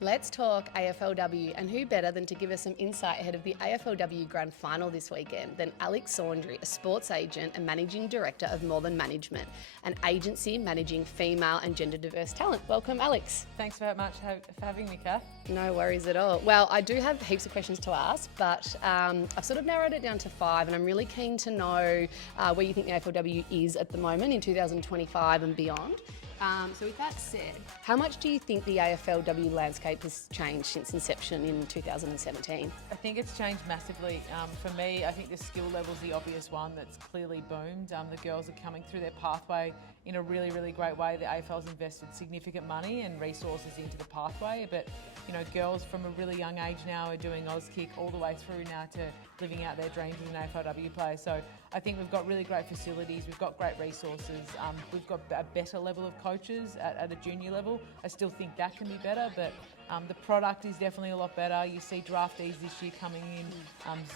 Let's talk AFLW, and who better than to give us some insight ahead of the AFLW Grand Final this weekend than Alex Saundry, a sports agent and managing director of More Than Management, an agency managing female and gender diverse talent. Welcome, Alex. Thanks very much for having me, Kath. No worries at all. Well, I do have heaps of questions to ask, but I've sort of narrowed it down to 5, and I'm really keen to know where you think the AFLW is at the moment in 2025 and beyond. So with that said, how much do you think the AFLW landscape has changed since inception in 2017? I think it's changed massively. For me, I think the skill level's the obvious one that's clearly boomed. The girls are coming through their pathway in a really, really great way. The AFL's invested significant money and resources into the pathway, but girls from a really young age now are doing Auskick all the way through now to living out their dreams as an AFLW player. So I think we've got really great facilities, we've got great resources, we've got a better level of coaches at a junior level. I still think that can be better, but the product is definitely a lot better. You see draftees this year coming in,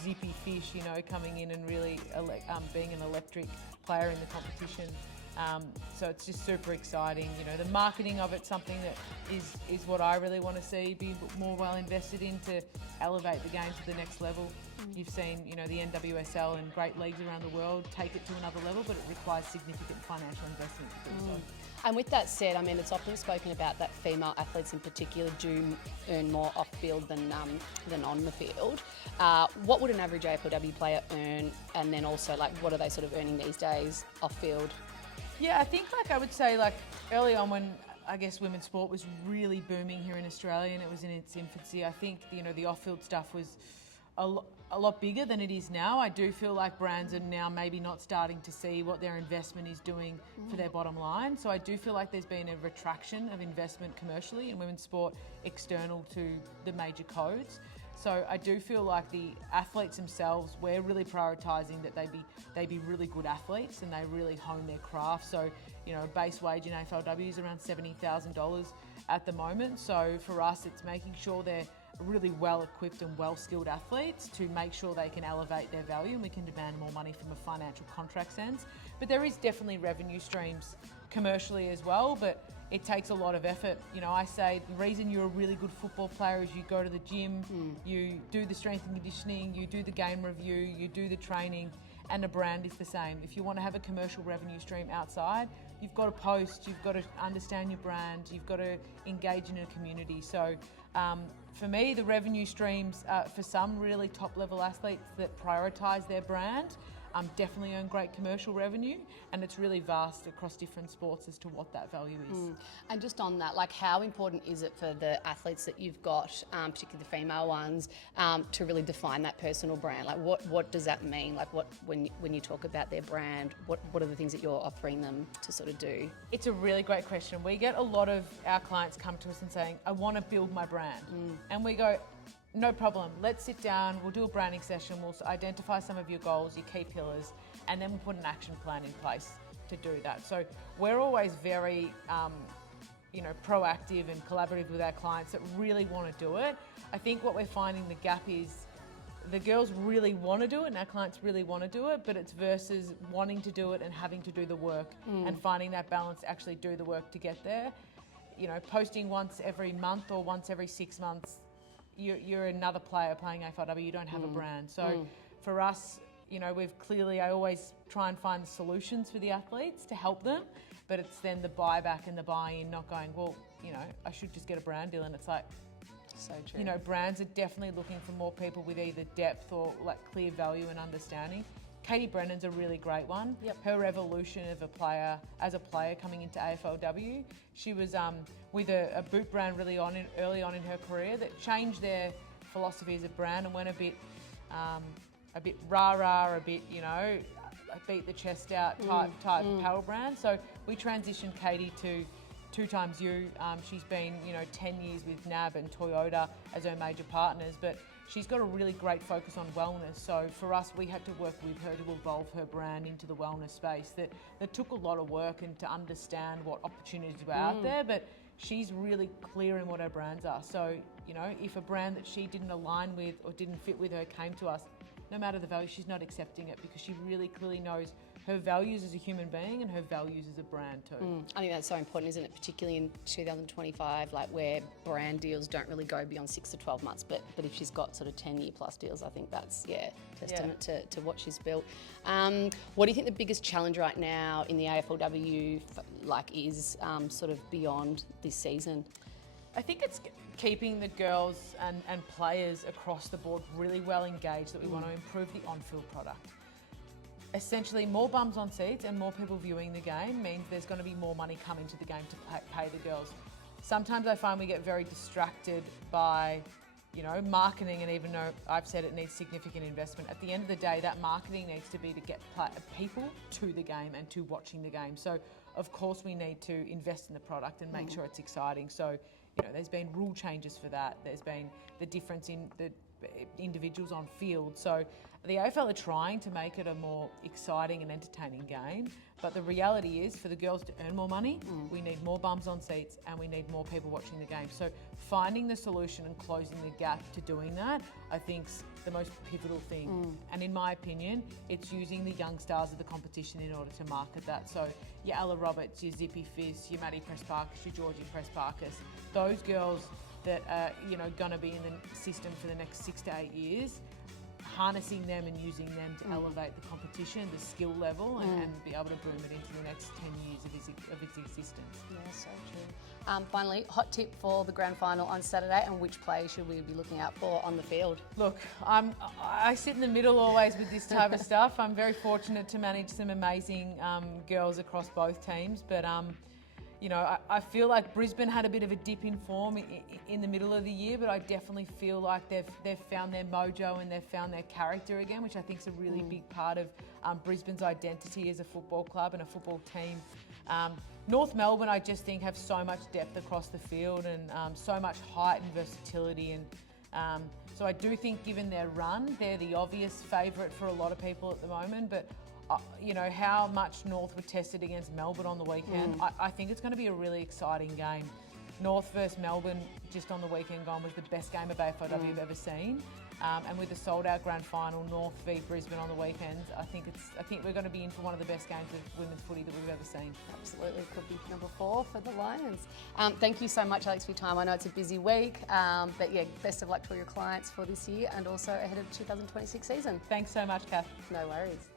Zippy Fish, coming in and really being an electric player in the competition. So it's just super exciting. The marketing of it's something that is what I really want to see be more well invested in to elevate the game to the next level. You've seen, the NWSL and great leagues around the world take it to another level, but it requires significant financial investment to do so. And with that said, I mean, it's often spoken about that female athletes in particular do earn more off-field than on the field. What would an average AFLW player earn? And then also, what are they sort of earning these days off-field? Yeah, I think I would say early on when I guess women's sport was really booming here in Australia and it was in its infancy, I think the off-field stuff was a lot bigger than it is now. I do feel like brands are now maybe not starting to see what their investment is doing for their bottom line. So I do feel like there's been a retraction of investment commercially in women's sport external to the major codes. So I do feel like the athletes themselves, we're really prioritising that they be really good athletes and they really hone their craft. So, base wage in AFLW is around $70,000 at the moment. So for us, it's making sure they're really well equipped and well skilled athletes to make sure they can elevate their value and we can demand more money from a financial contract sense. But there is definitely revenue streams commercially as well, but it takes a lot of effort. I say the reason you're a really good football player is you go to the gym, you do the strength and conditioning, you do the game review, you do the training, and the brand is the same. If you want to have a commercial revenue stream outside, you've got to post, you've got to understand your brand, you've got to engage in a community. So for me, the revenue streams for some really top level athletes that prioritise their brand definitely earn great commercial revenue, and it's really vast across different sports as to what that value is. And just on that, how important is it for the athletes that you've got, particularly the female ones, to really define that personal brand? What does that mean? When you talk about their brand, what are the things that you're offering them to sort of do? It's a really great question. We get a lot of our clients come to us and saying, I want to build my brand. And we go, no problem, let's sit down, we'll do a branding session, we'll identify some of your goals, your key pillars, and then we'll put an action plan in place to do that. So we're always very proactive and collaborative with our clients that really want to do it. I think what we're finding the gap is the girls really want to do it and our clients really want to do it, but it's versus wanting to do it and having to do the work and finding that balance to actually do the work to get there. Posting once every month or once every 6 months, you're another player playing AFLW, you don't have a brand. So for us, I always try and find solutions for the athletes to help them, but it's then the buyback and the buy-in, not going, I should just get a brand deal. And it's like, so true. Brands are definitely looking for more people with either depth or clear value and understanding. Katie Brennan's a really great one. Yep. Her evolution of as a player coming into AFLW, she was with a boot brand early on in her career that changed their philosophy as a brand and went a bit rah-rah, a bit, beat the chest out type apparel brand. So we transitioned Katie to 2XU. She's been 10 years with NAB and Toyota as her major partners, but she's got a really great focus on wellness. So for us, we had to work with her to evolve her brand into the wellness space. That took a lot of work and to understand what opportunities were out there, but she's really clear in what her brands are. So, if a brand that she didn't align with or didn't fit with her came to us, no matter the value, she's not accepting it because she really clearly knows her values as a human being and her values as a brand too. I think that's so important, isn't it? Particularly in 2025, like where brand deals don't really go beyond 6 to 12 months. But if she's got sort of 10-year plus deals, I think that's testament to what she's built. What do you think the biggest challenge right now in the AFLW is sort of beyond this season? I think it's keeping the girls and players across the board really well engaged, that we want to improve the on-field product. Essentially, more bums on seats and more people viewing the game means there's going to be more money coming to the game to pay the girls. Sometimes I find we get very distracted by, marketing, and even though I've said it needs significant investment, at the end of the day, that marketing needs to be to get people to the game and to watching the game. So, of course, we need to invest in the product and make sure it's exciting. So, there's been rule changes for that. There's been the difference in the individuals on field. So the AFL are trying to make it a more exciting and entertaining game. But the reality is, for the girls to earn more money, we need more bums on seats and we need more people watching the game. So finding the solution and closing the gap to doing that, I think, is the most pivotal thing. And in my opinion, it's using the young stars of the competition in order to market that. So your Ella Roberts, your Zippy Fizz, your Maddie Press-Parkers, your Georgie Press-Parkers, those girls that are going to be in the system for the next 6 to 8 years, harnessing them and using them to elevate the competition, the skill level, and be able to boom it into the next 10 years of its existence. Yeah, so true. Finally, hot tip for the grand final on Saturday, and which play should we be looking out for on the field? Look, I sit in the middle always with this type of stuff. I'm very fortunate to manage some amazing girls across both teams, but I feel like Brisbane had a bit of a dip in form in the middle of the year, but I definitely feel like they've found their mojo and they've found their character again, which I think is a really big part of Brisbane's identity as a football club and a football team. North Melbourne, I just think, have so much depth across the field and so much height and versatility, and so I do think, given their run, they're the obvious favourite for a lot of people at the moment. But how much North were tested against Melbourne on the weekend, I think it's going to be a really exciting game. North versus Melbourne just on the weekend gone was the best game of AFLW I've ever seen. And with the sold-out grand final, North v Brisbane on the weekend, I think we're going to be in for one of the best games of women's footy that we've ever seen. Absolutely, could be number 4 for the Lions. Thank you so much, Alex, for your time. I know it's a busy week, but yeah, best of luck to all your clients for this year and also ahead of the 2026 season. Thanks so much, Kath. No worries.